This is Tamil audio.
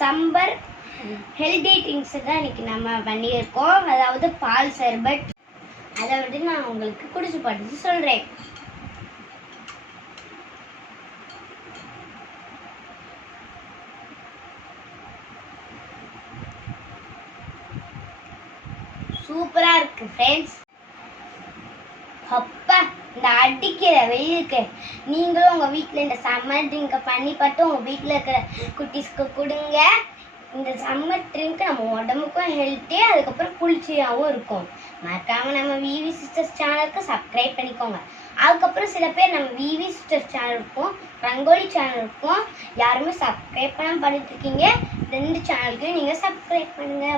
சம்பர் ஹெல்தி ட்ரிங்க்ஸ் தான் இன்னைக்கு நம்ம பண்ணியிருக்கோம். அதாவது பால் சர்பத். அதை விட்டு நான் உங்களுக்கு குடிச்சு பார்த்துட்டு சொல்கிறேன். சூப்பரா இருக்கு ஃப்ரெண்ட்ஸ். அப்பா, இந்த அடிக்கிற வெயிலுக்கு நீங்களும் உங்க வீட்டில் இந்த சம்மர் ட்ரிங்கை பண்ணி பார்த்து உங்க வீட்டில் இருக்கிற குட்டீஸ்க்கு கொடுங்க. இந்த சம்மர் ட்ரிங்க் நம்ம உடம்புக்கும் ஹெல்த்தி, அதுக்கப்புறம் குளிர்ச்சியாகவும் இருக்கும். மறக்காம நம்ம விவி சிஸ்டர்ஸ் சேனலுக்கு சப்ஸ்கிரைப் பண்ணிக்கோங்க. அதுக்கப்புறம் சில பேர் நம்ம விவி சிஸ்டர்ஸ் சேனலுக்கும் ரங்கோலி சேனலுக்கும் யாருமே சப்ஸ்கிரைப் பண்ண பண்ணிட்டு இருக்கீங்க. 2 சேனலுக்கும் நீங்கள் சப்ஸ்கிரைப் பண்ணுங்க.